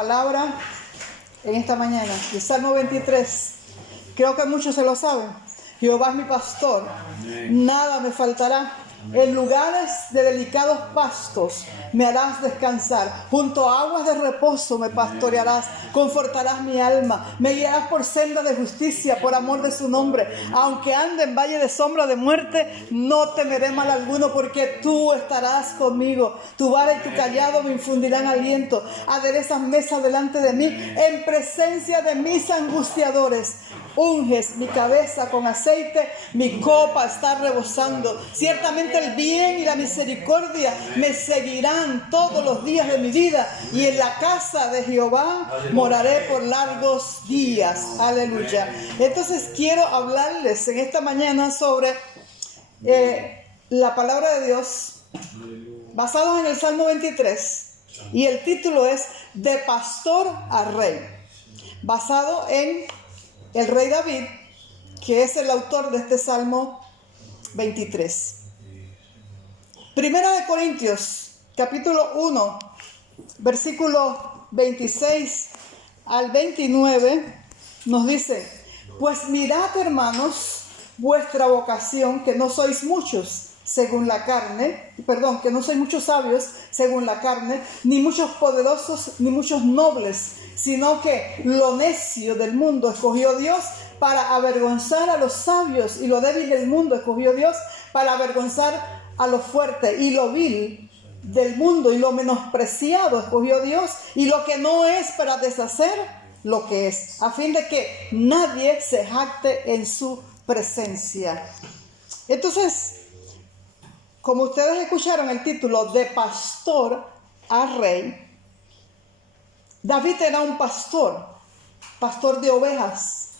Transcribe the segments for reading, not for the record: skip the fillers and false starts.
palabra en esta mañana. El Salmo 23. Creo que muchos se lo saben. Jehová es mi pastor, nada me faltará. En lugares de delicados pastos me harás descansar. Junto a aguas de reposo me pastorearás. Confortarás mi alma. Me guiarás por senda de justicia por amor de su nombre. Aunque ande en valle de sombra de muerte, no temeré mal alguno, porque tú estarás conmigo. Tu vara y tu callado me infundirán aliento. Aderezas mesa delante de mí en presencia de mis angustiadores. Unges mi cabeza con aceite, mi copa está rebosando. Ciertamente el bien y la misericordia me seguirán todos los días de mi vida, y en la casa de Jehová moraré por largos días. Aleluya. Entonces quiero hablarles en esta mañana sobre la palabra de Dios basados en el Salmo 23, y el título es De pastor a rey, basado en el rey David, que es el autor de este Salmo 23. Primera de Corintios, capítulo 1, versículo 26 al 29, nos dice: pues mirad, hermanos, vuestra vocación, que no sois muchos según la carne, que no sois muchos sabios según la carne, ni muchos poderosos, ni muchos nobles, sino que lo necio del mundo escogió Dios para avergonzar a los sabios, y lo débil del mundo escogió Dios para avergonzar a lo fuerte, y lo vil del mundo y lo menospreciado escogió Dios, y lo que no es, para deshacer lo que es, a fin de que nadie se jacte en su presencia. Entonces, como ustedes escucharon el título, de pastor a rey, David era un pastor de ovejas,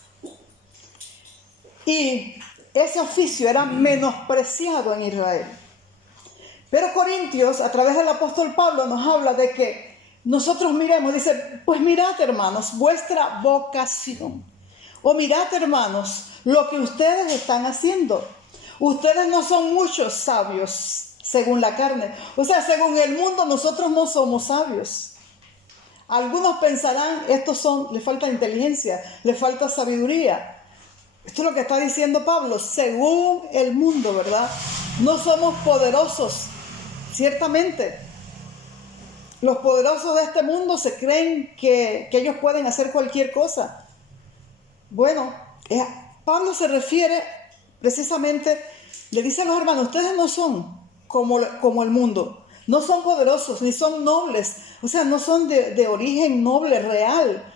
y ese oficio era menospreciado en Israel. Pero Corintios, a través del apóstol Pablo, nos habla de que nosotros miremos, dice: pues mirad, hermanos, vuestra vocación, o mirad, hermanos, lo que ustedes están haciendo. Ustedes no son muchos sabios según la carne. O sea, según el mundo, nosotros no somos sabios. Algunos pensarán, le falta inteligencia, le falta sabiduría. Esto es lo que está diciendo Pablo, según el mundo, ¿verdad? No somos poderosos, ciertamente. Los poderosos de este mundo se creen que ellos pueden hacer cualquier cosa. Bueno, Pablo se refiere precisamente, le dice a los hermanos: ustedes no son como el mundo. No son poderosos, ni son nobles. O sea, no son de origen noble, real.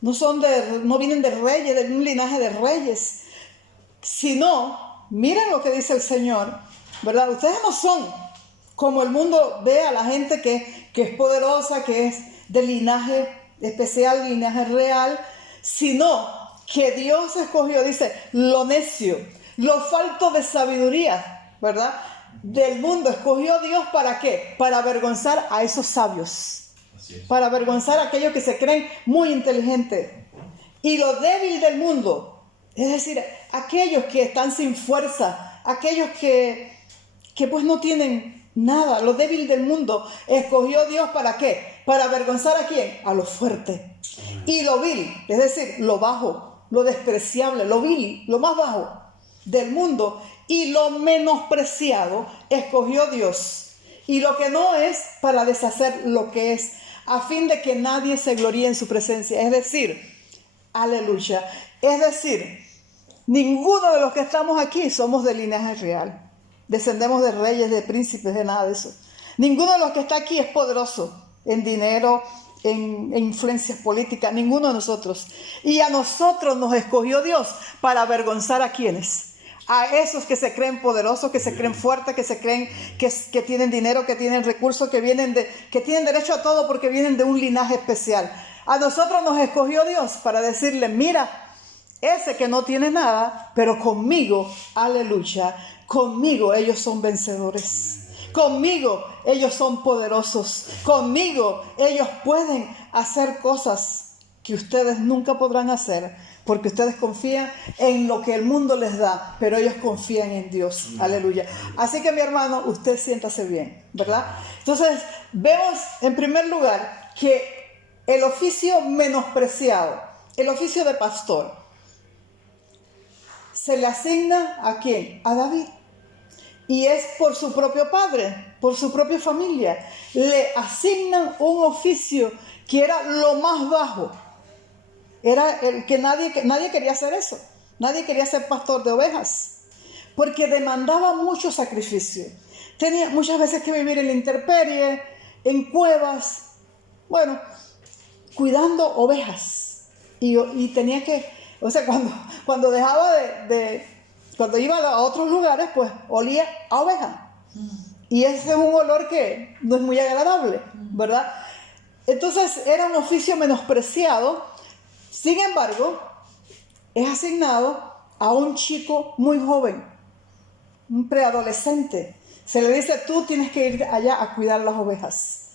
No vienen de reyes, de un linaje de reyes. Sino, miren lo que dice el Señor, ¿verdad? Ustedes no son como el mundo ve a la gente que es poderosa, que es de linaje especial, linaje real. Sino que Dios escogió, dice, lo necio, lo falto de sabiduría, ¿verdad? Del mundo escogió Dios, ¿para qué? Para avergonzar a esos sabios, para avergonzar a aquellos que se creen muy inteligentes. Y lo débil del mundo, es decir, aquellos que están sin fuerza, aquellos que pues no tienen nada, lo débil del mundo, escogió Dios, ¿para qué? Para avergonzar ¿a quién? A lo fuerte. Y lo vil, es decir, lo bajo, lo despreciable, lo vil, lo más bajo del mundo, y lo menospreciado escogió Dios, y lo que no es, para deshacer lo que es, a fin de que nadie se gloríe en su presencia. Es decir, aleluya, es decir, ninguno de los que estamos aquí somos de linaje real, descendemos de reyes, de príncipes, de nada de eso. Ninguno de los que está aquí es poderoso en dinero, en influencias políticas, ninguno de nosotros. Y a nosotros nos escogió Dios para avergonzar ¿a quiénes? A esos que se creen poderosos, que se creen fuertes, que se creen que tienen dinero, que tienen recursos, que tienen derecho a todo porque vienen de un linaje especial. A nosotros nos escogió Dios para decirle: mira, ese que no tiene nada, pero conmigo, aleluya, conmigo ellos son vencedores. Conmigo ellos son poderosos. Conmigo ellos pueden hacer cosas que ustedes nunca podrán hacer, porque ustedes confían en lo que el mundo les da, pero ellos confían en Dios. Aleluya. Así que, mi hermano, usted siéntase bien, ¿verdad? Entonces, vemos en primer lugar que el oficio menospreciado, el oficio de pastor, se le asigna ¿a quién? A David. Y es por su propio padre, por su propia familia. Le asignan un oficio que era lo más bajo. Era el que nadie quería hacer eso. Nadie quería ser pastor de ovejas. Porque demandaba mucho sacrificio. Tenía muchas veces que vivir en la intemperie, en cuevas, bueno, cuidando ovejas. Y tenía que, o sea, cuando dejaba cuando iba a otros lugares, pues olía a oveja. Y ese es un olor que no es muy agradable, ¿verdad? Entonces era un oficio menospreciado. Sin embargo, es asignado a un chico muy joven, un preadolescente. Se le dice, tú tienes que ir allá a cuidar las ovejas.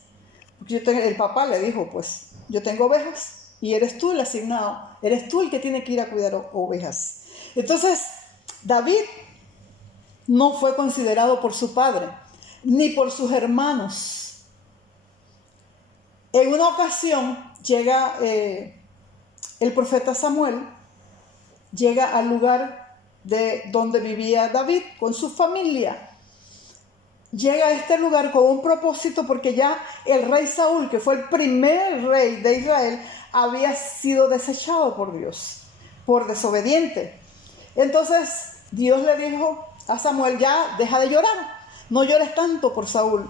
El papá le dijo, pues, yo tengo ovejas y eres tú el asignado, eres tú el que tiene que ir a cuidar ovejas. Entonces, David no fue considerado por su padre, ni por sus hermanos. En una ocasión llega el profeta Samuel, llega al lugar de donde vivía David con su familia. Llega a este lugar con un propósito porque ya el rey Saúl, que fue el primer rey de Israel, había sido desechado por Dios, por desobediente. Entonces Dios le dijo a Samuel, ya deja de llorar, no llores tanto por Saúl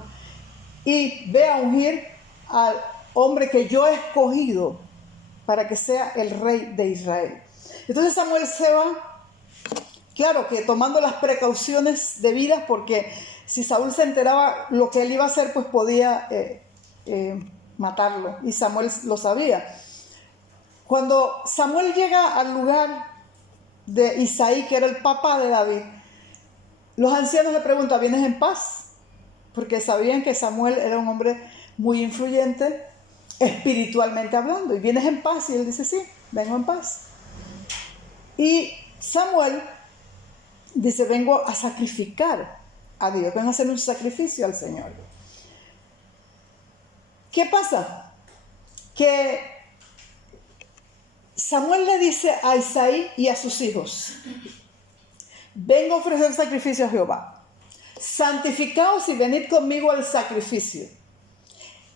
y ve a ungir al hombre que yo he escogido para que sea el rey de Israel. Entonces Samuel se va, claro que tomando las precauciones debidas, porque si Saúl se enteraba lo que él iba a hacer, pues podía matarlo, y Samuel lo sabía. Cuando Samuel llega al lugar de Isaí, que era el papá de David, los ancianos le preguntan, ¿vienes en paz? Porque sabían que Samuel era un hombre muy influyente, espiritualmente hablando, y vienes en paz, y él dice, sí, vengo en paz. Y Samuel dice, vengo a sacrificar a Dios, vengo a hacer un sacrificio al Señor. ¿Qué pasa? Que Samuel le dice a Isaí y a sus hijos, vengo a ofrecer sacrificio a Jehová, santificaos y venid conmigo al sacrificio.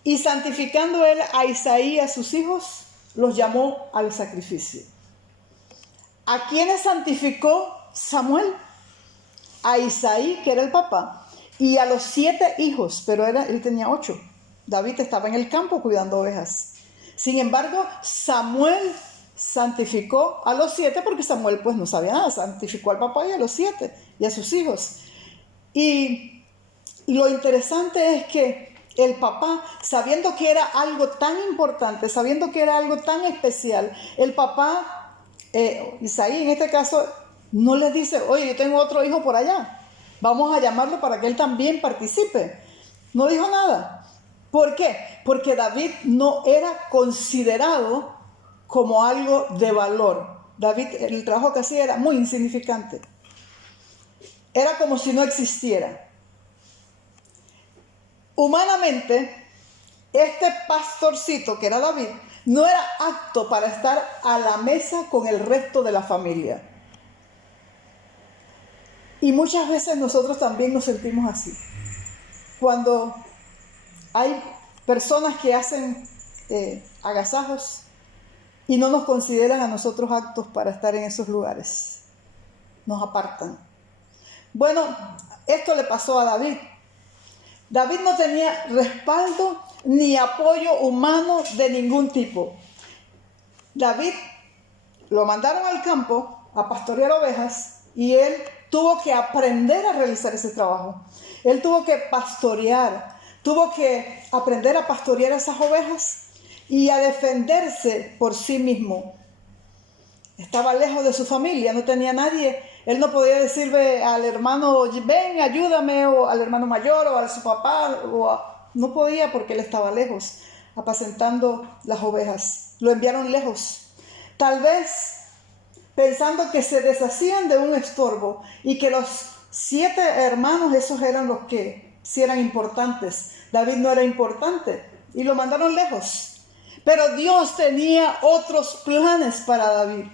Y santificando él a Isaí y a sus hijos, los llamó al sacrificio. ¿A quiénes santificó Samuel? A Isaí, que era el papá, y a los 7 hijos, pero él tenía 8. David estaba en el campo cuidando ovejas. Sin embargo, Samuel santificó a los 7 porque Samuel pues no sabía nada, santificó al papá y a los 7 y a sus hijos. Y lo interesante es que el papá, sabiendo que era algo tan importante, sabiendo que era algo tan especial, el papá, Isaí en este caso, no les dice, oye, yo tengo otro hijo por allá, vamos a llamarlo para que él también participe. No dijo nada. ¿Por qué? Porque David no era considerado como algo de valor. David, el trabajo que hacía era muy insignificante. Era como si no existiera. Humanamente, este pastorcito que era David, no era apto para estar a la mesa con el resto de la familia. Y muchas veces nosotros también nos sentimos así. Cuando hay personas que hacen agasajos y no nos consideran a nosotros aptos para estar en esos lugares. Nos apartan. Bueno, esto le pasó a David. David no tenía respaldo ni apoyo humano de ningún tipo. David lo mandaron al campo a pastorear ovejas y él tuvo que aprender a realizar ese trabajo. Él tuvo que pastorear, tuvo que aprender a pastorear esas ovejas y a defenderse por sí mismo. Estaba lejos de su familia, no tenía nadie. Él no podía decirle al hermano, ven, ayúdame, o al hermano mayor, o a su papá. No podía porque él estaba lejos, apacentando las ovejas. Lo enviaron lejos. Tal vez pensando que se deshacían de un estorbo y que los 7 hermanos, esos eran los que sí eran importantes. David no era importante y lo mandaron lejos. Pero Dios tenía otros planes para David.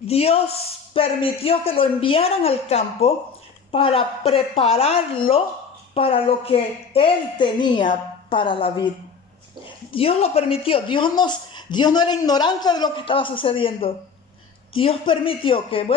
Dios permitió que lo enviaran al campo para prepararlo para lo que él tenía para David. Dios lo permitió. Dios no era ignorante de lo que estaba sucediendo. Dios permitió que,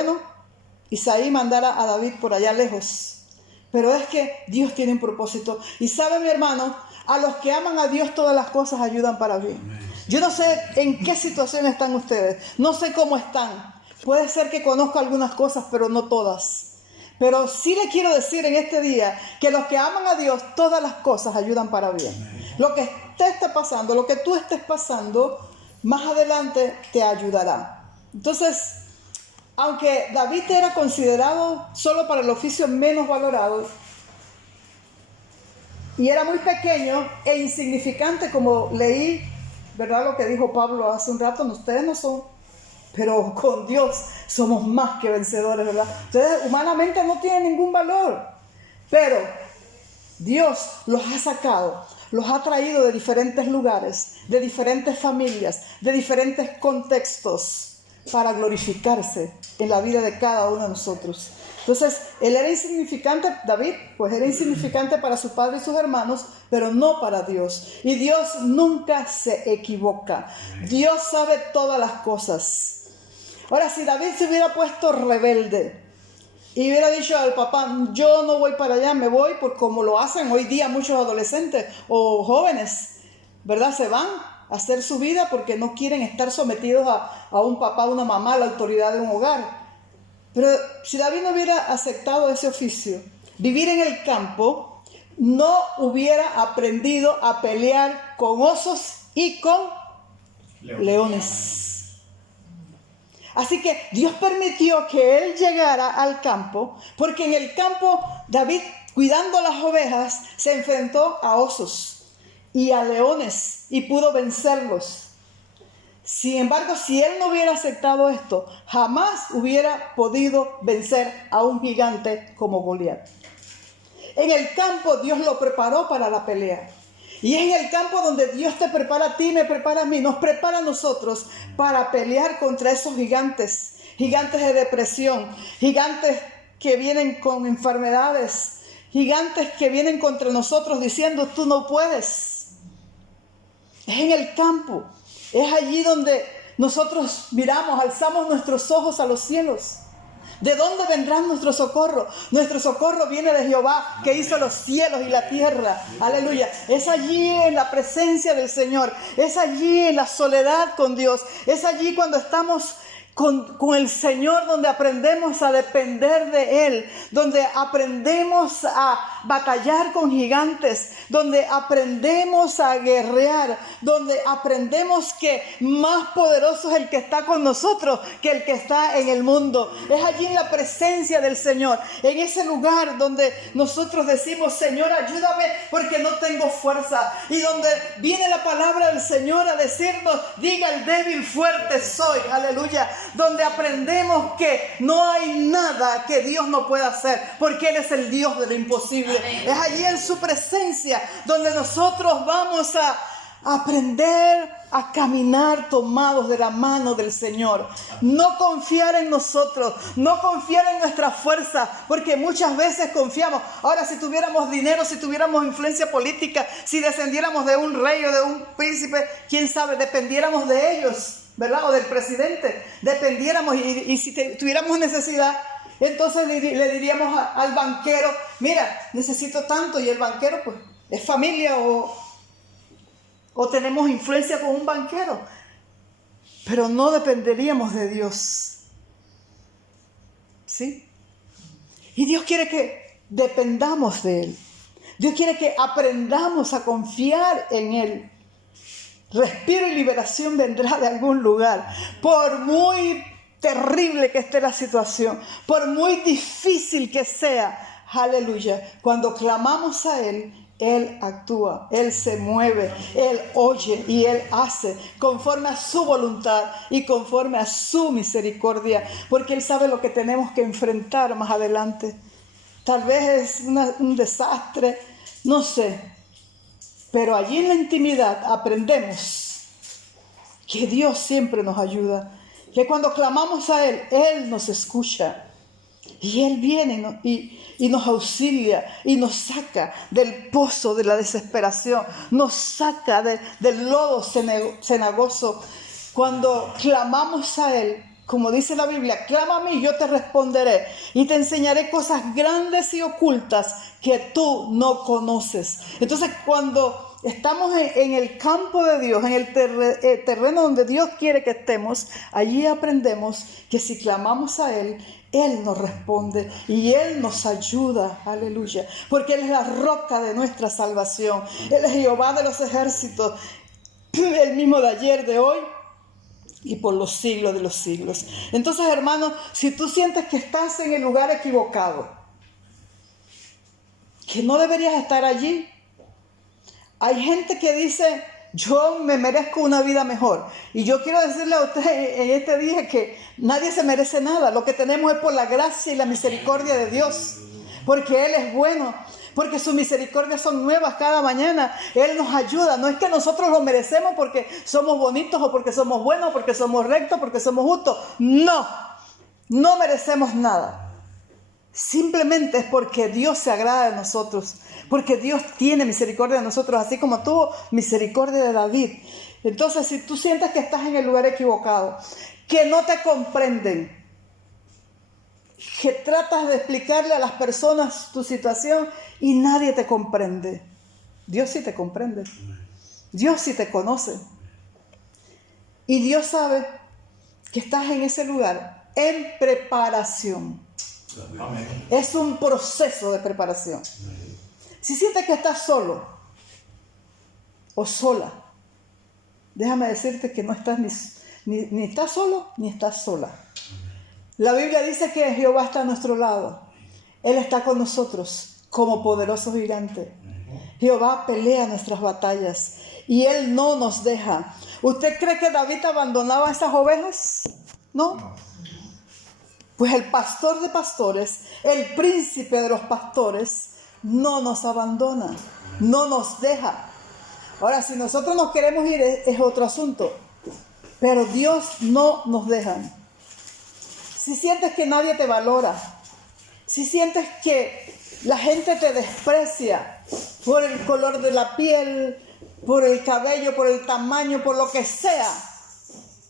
Isaí mandara a David por allá lejos. Pero es que Dios tiene un propósito. Y sabe, mi hermano, a los que aman a Dios todas las cosas ayudan para bien. Yo no sé en qué situación están ustedes. No sé cómo están. Puede ser que conozca algunas cosas, pero no todas. Pero sí le quiero decir en este día que los que aman a Dios, todas las cosas ayudan para bien. Lo que te esté pasando, lo que tú estés pasando, más adelante te ayudará. Entonces, aunque David era considerado solo para el oficio menos valorado, y era muy pequeño e insignificante, como leí, ¿verdad? Lo que dijo Pablo hace un rato, ustedes no son, pero con Dios somos más que vencedores, ¿verdad? Ustedes humanamente no tienen ningún valor, pero Dios los ha sacado, los ha traído de diferentes lugares, de diferentes familias, de diferentes contextos, para glorificarse en la vida de cada uno de nosotros. Entonces, él era insignificante, David, pues era insignificante para su padre y sus hermanos, pero no para Dios. Y Dios nunca se equivoca. Dios sabe todas las cosas. Ahora, si David se hubiera puesto rebelde y hubiera dicho al papá, yo no voy para allá, me voy, por como lo hacen hoy día muchos adolescentes o jóvenes, ¿verdad? Se van a hacer su vida porque no quieren estar sometidos a un papá, a una mamá, a la autoridad de un hogar. Pero si David no hubiera aceptado ese oficio, vivir en el campo, no hubiera aprendido a pelear con osos y con leones. Así que Dios permitió que él llegara al campo, porque en el campo David, cuidando las ovejas, se enfrentó a osos y a leones y pudo vencerlos. Sin embargo, si él no hubiera aceptado esto, jamás hubiera podido vencer a un gigante como Goliat. En el campo Dios lo preparó para la pelea. Y es en el campo donde Dios te prepara a ti, me prepara a mí, nos prepara a nosotros para pelear contra esos gigantes. Gigantes de depresión, gigantes que vienen con enfermedades, gigantes que vienen contra nosotros diciendo tú no puedes. Es en el campo. Es allí donde nosotros miramos, alzamos nuestros ojos a los cielos. ¿De dónde vendrá nuestro socorro? Nuestro socorro viene de Jehová, que hizo los cielos y la tierra. Aleluya. Es allí en la presencia del Señor. Es allí en la soledad con Dios. Es allí cuando estamos con el Señor, donde aprendemos a depender de Él, donde aprendemos a batallar con gigantes, donde aprendemos a guerrear, donde aprendemos que más poderoso es el que está con nosotros que el que está en el mundo. Es allí en la presencia del Señor, en ese lugar donde nosotros decimos, Señor, ayúdame porque no tengo fuerza, y donde viene la palabra del Señor a decirnos, diga el débil, fuerte soy, aleluya. Donde aprendemos que no hay nada que Dios no pueda hacer, porque Él es el Dios de lo imposible. Amén. Es allí en su presencia donde nosotros vamos a aprender a caminar tomados de la mano del Señor. No confiar en nosotros, no confiar en nuestra fuerza, porque muchas veces confiamos. Ahora, si tuviéramos dinero, si tuviéramos influencia política, si descendiéramos de un rey o de un príncipe, quién sabe, dependiéramos de ellos, ¿verdad? O del presidente, dependiéramos, y si tuviéramos necesidad, entonces le diríamos al banquero, mira, necesito tanto, y el banquero pues es familia o tenemos influencia con un banquero, pero no dependeríamos de Dios, ¿sí? Y Dios quiere que dependamos de Él. Dios quiere que aprendamos a confiar en Él. Respiro y liberación vendrá de algún lugar. Por muy terrible que esté la situación, por muy difícil que sea, aleluya, cuando clamamos a Él, Él actúa, Él se mueve, Él oye y Él hace conforme a su voluntad y conforme a su misericordia, porque Él sabe lo que tenemos que enfrentar más adelante. Tal vez es un desastre, no sé. Pero allí en la intimidad aprendemos que Dios siempre nos ayuda, que cuando clamamos a Él, Él nos escucha. Y Él viene y nos auxilia y nos saca del pozo de la desesperación, nos saca del lodo cenagoso. Cuando clamamos a Él, como dice la Biblia, clama a mí, yo te responderé y te enseñaré cosas grandes y ocultas que tú no conoces. Entonces, cuando estamos en el campo de Dios, en el terreno donde Dios quiere que estemos, allí aprendemos que si clamamos a Él, Él nos responde y Él nos ayuda, aleluya, porque Él es la roca de nuestra salvación. Él es Jehová de los ejércitos, el mismo de ayer, de hoy y por los siglos de los siglos. Entonces, hermano, si tú sientes que estás en el lugar equivocado, que no deberías estar allí, hay gente que dice, yo me merezco una vida mejor. Y yo quiero decirle a usted en este día que nadie se merece nada. Lo que tenemos es por la gracia y la misericordia de Dios. Porque Él es bueno. Porque sus misericordias son nuevas cada mañana. Él nos ayuda. No es que nosotros lo merecemos porque somos bonitos o porque somos buenos, porque somos rectos, porque somos justos. No, no merecemos nada. Simplemente es porque Dios se agrada de nosotros, porque Dios tiene misericordia de nosotros, así como tuvo misericordia de David. Entonces, si tú sientes que estás en el lugar equivocado, que no te comprenden, que tratas de explicarle a las personas tu situación y nadie te comprende, Dios sí te comprende, Dios sí te conoce. Y Dios sabe que estás en ese lugar en preparación. Amén. Es un proceso de preparación. Si sientes que estás solo o sola, déjame decirte que no estás ni estás solo ni estás sola. La Biblia dice que Jehová está a nuestro lado. Él está con nosotros como poderoso gigante. Jehová pelea nuestras batallas y Él no nos deja. ¿Usted cree que David abandonaba a esas ovejas? No. Pues el pastor de pastores, el príncipe de los pastores, no nos abandona, no nos deja. Ahora, si nosotros nos queremos ir es otro asunto, pero Dios no nos deja. Si sientes que nadie te valora, si sientes que la gente te desprecia por el color de la piel, por el cabello, por el tamaño, por lo que sea,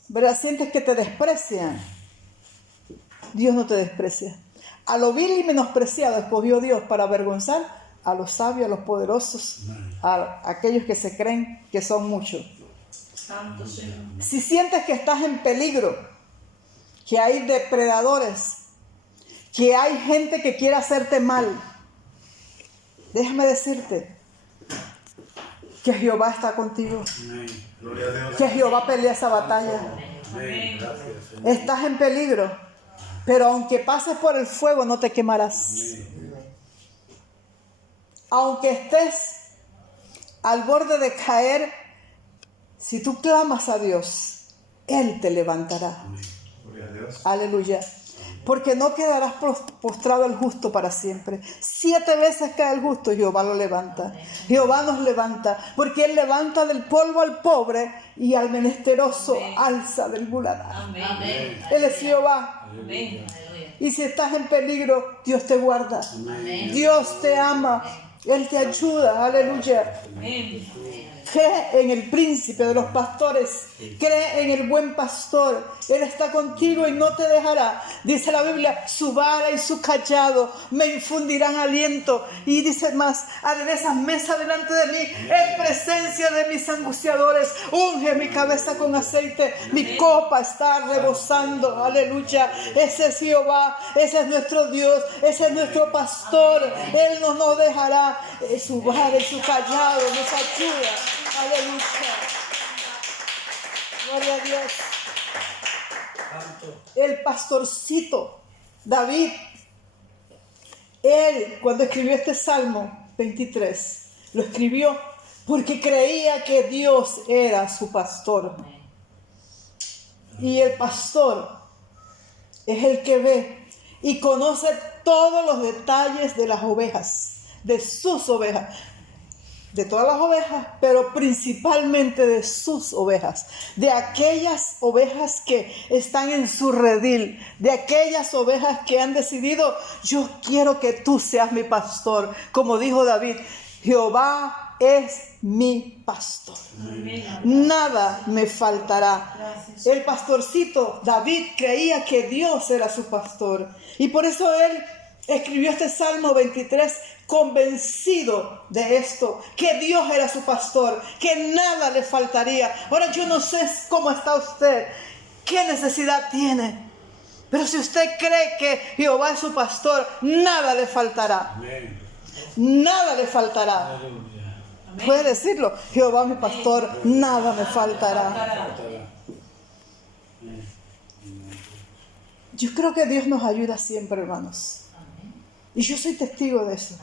¿verdad? Sientes que te desprecian. Dios no te desprecia. A lo vil y menospreciado escogió Dios para avergonzar a los sabios, a los poderosos, a aquellos que se creen que son muchos. Si sientes que estás en peligro, que hay depredadores, que hay gente que quiere hacerte mal, déjame decirte que Jehová está contigo. Que Jehová pelea esa batalla. Estás en peligro. Pero aunque pases por el fuego, no te quemarás. Aunque estés al borde de caer, si tú clamas a Dios, Él te levantará. Aleluya. Porque no quedarás postrado el justo para siempre. 7 veces cae el justo y Jehová lo levanta. Jehová nos levanta, porque Él levanta del polvo al pobre y al menesteroso alza del muladar. Él es Jehová. Amén. Y si estás en peligro, Dios te guarda. Amén. Dios te ama. Él te ayuda. Aleluya. Amén. Cree en el príncipe de los pastores. Cree en el buen pastor. Él está contigo y no te dejará. Dice la Biblia, su vara y su cayado me infundirán aliento. Y dice más, aderezas mesa delante de mí en presencia de mis angustiadores. Unge mi cabeza con aceite. Mi copa está rebosando. Aleluya. Ese es Jehová. Ese es nuestro Dios. Ese es nuestro pastor. Él no nos dejará. Su vara y su cayado nos ayuda. Aleluya. Gloria a Dios. El pastorcito David, él cuando escribió este Salmo 23, lo escribió porque creía que Dios era su pastor. Y el pastor es el que ve y conoce todos los detalles de las ovejas, de sus ovejas. de todas las ovejas, pero principalmente de sus ovejas, de aquellas ovejas que están en su redil, de aquellas ovejas que han decidido, yo quiero que tú seas mi pastor, como dijo David, Jehová es mi pastor. Nada me faltará. El pastorcito David creía que Dios era su pastor, y por eso él escribió este Salmo 23 convencido de esto, que Dios era su pastor, que nada le faltaría. Ahora yo no sé cómo está usted, qué necesidad tiene, pero si usted cree que Jehová es su pastor, nada le faltará. Amén. Nada le faltará. Amén. Puede decirlo, Jehová mi pastor, nada me faltará. Yo creo que Dios nos ayuda siempre, hermanos. Y yo soy testigo de eso.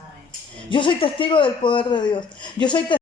Yo soy testigo del poder de Dios. Yo soy testigo